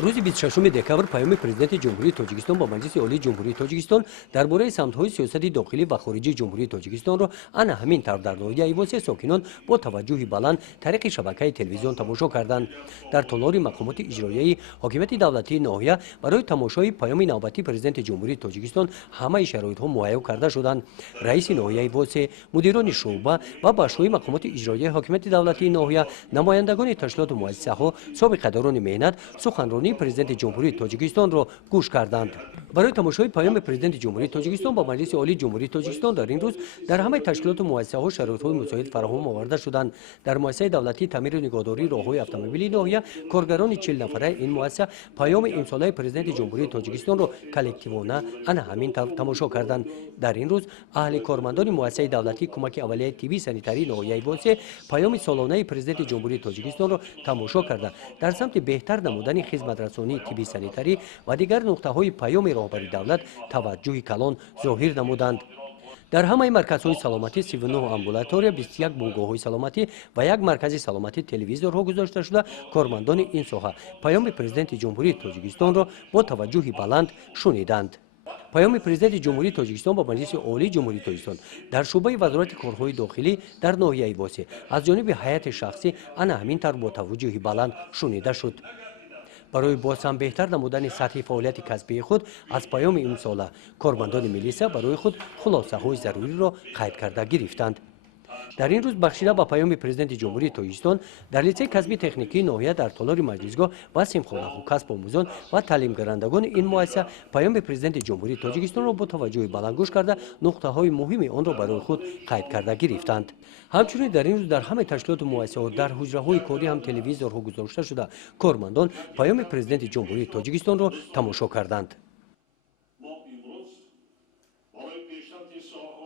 روز 26 دکامبر پیام پرزیدنت جمهوری تاجیکستان با مجلس عالی جمهوری تاجیکستان درباره سمت‌های سیاست داخلی و خارجی جمهوری تاجیکستان را آن همین طور در ناحیه واسه ساکنان با توجه بلند طریق شبکه تلویزیون تماشا کردند. در تالار مقامات اجرایی حاکمیت دولتی ناحیه برای تماشای پیام نوبتی پرزیدنت جمهوری تاجیکستان همه شرایط‌ها مهیا کرده شدند. رئیس ناحیه واسه، مدیران شعبه و بخش‌های مقامات اجرایی حاکمیت دولتی ناحیه، نمایندگان تشکیلات و مؤسسه‌ها، سابقه‌داران مهنت سخنرانی پرزیدنت جمهوری تاجیکستان را گوش کردند. برای تماشای پیام پرزیدنت جمهوری تاجیکستان با مجلس عالی جمهوری تاجیکستان در این روز در همه تشکیلات و مؤسسه‌ها شرایط‌های مساعد فراهم آورده شدند. در مؤسسه دولتی تعمیر و نگهداری راه‌های اتومبیلی ناحیه کارگران 40 نفره این مؤسسه پیام امساله پرزیدنت جمهوری تاجیکستان را کلکتیوانه آن همین تماشا کردند. در این روز اهل کارمندان مؤسسه دولتی کمک اولیه تیبی سانیتاری ناحیه واسه پیام سالانه پرزیدنت جمهوری تاجیکستان را تماشا کرده در سمت بهتر نمودن خدمت رسانی تیبی سانیتاری و دیگر نقطه‌های پیام راهبری دولت توجه کلان ظاهر نمودند. در همه مرکزهای سلامتی 39 آمبولاتوریا، 21 بنگاه‌های سلامتی و یک مرکز سلامتی تلویزیون‌ها گذاشته شده کارمندان این ساحه پیام پرزیدنت جمهوری تاجیکستان را با توجه بلند شنیدند. پیام پرزیدنت جمهوری تاجیکستان با مجلس عالی جمهوری تاجیکستان در شعبه وزارت کارهای داخلی در ناحیه واسه از جانب هیئت شخصی آن همین طور با توجه بلند شنیده شد. برای باز هم بهتر نمودن سطح فعالیت کسبی خود از پیام این ساله کارمندان ملیسا برای خود خلاصه های ضروری را قید کرده گرفتند. در این روز بخشیده با پیام پرزیدنت جمهوری تاجیکستان در لیسه کسبی تکنیکی ناحیه در تالار مجلسگاه و سیمخانه و کسب آموزان و تعلیم گرندگان این مؤسسه پیام پرزیدنت جمهوری تاجیکستان را با توجه بلند گوش کرده نقطه های مهم آن را برای خود قید کرده گرفتند. همچنین در این روز در همه تشکیلات و مؤسسات در حجره های کاری هم تلویزیون‌ها گذاشته شده کارمندان پیام پرزیدنت جمهوری تاجیکستان را تماشا کردند.